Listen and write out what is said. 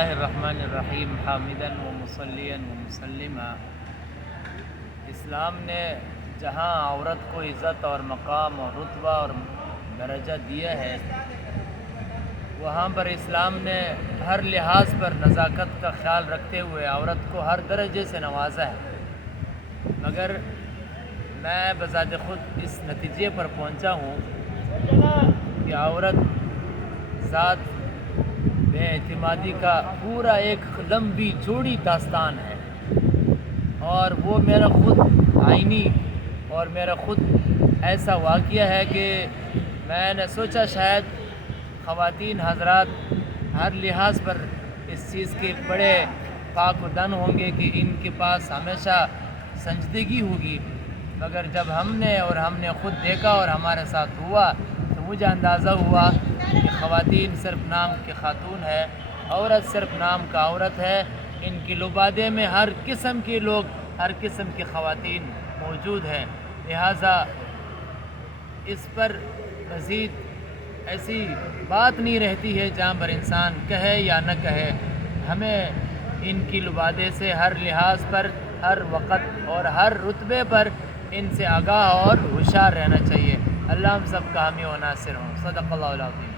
اللہ الرحمن الرحیم حامداً و مصلیاً و مسلما۔ اسلام نے جہاں عورت کو عزت اور مقام اور رتبہ اور درجہ دیا ہے، وہاں پر اسلام نے ہر لحاظ پر نزاکت کا خیال رکھتے ہوئے عورت کو ہر درجے سے نوازا ہے، مگر میں بذات خود اس نتیجے پر پہنچا ہوں کہ عورت ذات بے اعتمادی کا پورا ایک لمبی چوڑی داستان ہے، اور وہ میرا خود آئینی اور میرا خود ایسا واقعہ ہے کہ میں نے سوچا شاید خواتین حضرات ہر لحاظ پر اس چیز کے بڑے پاک و دن ہوں گے کہ ان کے پاس ہمیشہ سنجیدگی ہوگی، مگر جب ہم نے خود دیکھا اور ہمارے ساتھ ہوا تو مجھے اندازہ ہوا کہ خواتین صرف نام کی خاتون ہے، عورت صرف نام کا عورت ہے۔ ان کی لبادے میں ہر قسم کے لوگ، ہر قسم کی خواتین موجود ہیں، لہٰذا اس پر مزید ایسی بات نہیں رہتی ہے جہاں پر انسان کہے یا نہ کہے۔ ہمیں ان کی لبادے سے ہر لحاظ پر، ہر وقت اور ہر رتبے پر ان سے آگاہ اور ہوشیار رہنا چاہیے۔ اللہ ہم سب کا حامی و ناصر ہوں۔ صدق اللہ العظیم۔